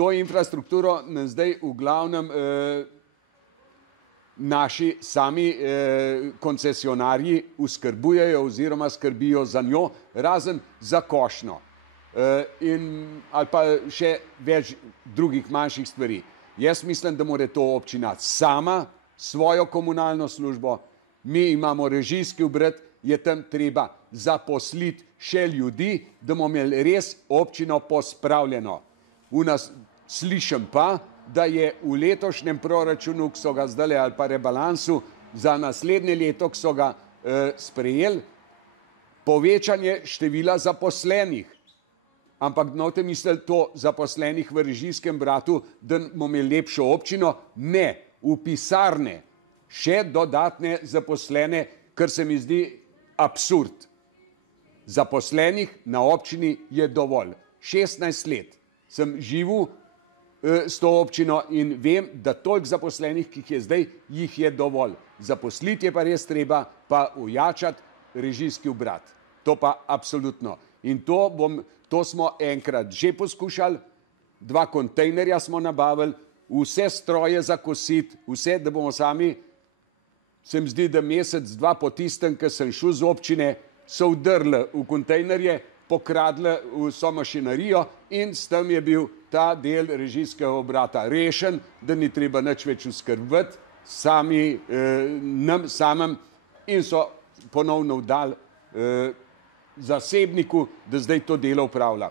to infrastrukturo nam zdaj v glavnem naši sami koncesionarji oskrbujejo oziroma skrbijo za njo, razen za košnjo ali pa še več drugih manjših stvari. Jaz mislim, da mora to občina sama svojo komunalno službo, mi imamo režijski obrat, je tam treba zaposliti še ljudi, da bomo imeli res občino pospravljeno. Slišim pa, da je v letošnjem proračunu, ki so ga zdajle ali pa rebalansu za naslednje leto, ki so ga sprejeli, povečanje števila zaposlenih. Ampak boste mislili to zaposlenih v režijskem obratu, da bomo imeli lepšo občino? Ne, v pisarne še dodatne zaposlene, kar se mi zdi absurd. Zaposlenih na občini je dovolj. 16 let sem živel s to občino in vem, da toliko zaposlenih, ki jih je zdaj, jih je dovolj. Zaposliti je pa res treba, pa ojačati režijski obrat. To pa absolutno. In to smo enkrat že poskušali, 2 kontejnerja smo nabavili, vse stroje za kositi, vse, da bomo sami, se mi zdi, da mesec, 2 po tistem, ko sem šel z občine, so vdrli v kontejnerje, pokradli vso mašinarijo in s tem je bil ta del režijskega obrata rešen, da ni treba nič več oskrbeti nam samem in so ponovno dali zasebniku, da zdaj to delo upravlja.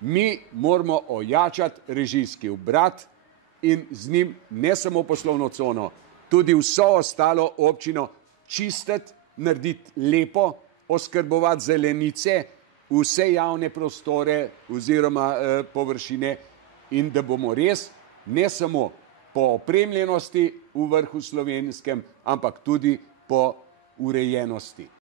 Mi moramo ojačati režijski obrat in z njim ne samo poslovno cono, tudi vso ostalo občino čistiti, narediti lepo, oskrbovati zelenice, vse javne prostore oziroma površine in da bomo res ne samo po opremljenosti v vrhu slovenskem, ampak tudi po urejenosti.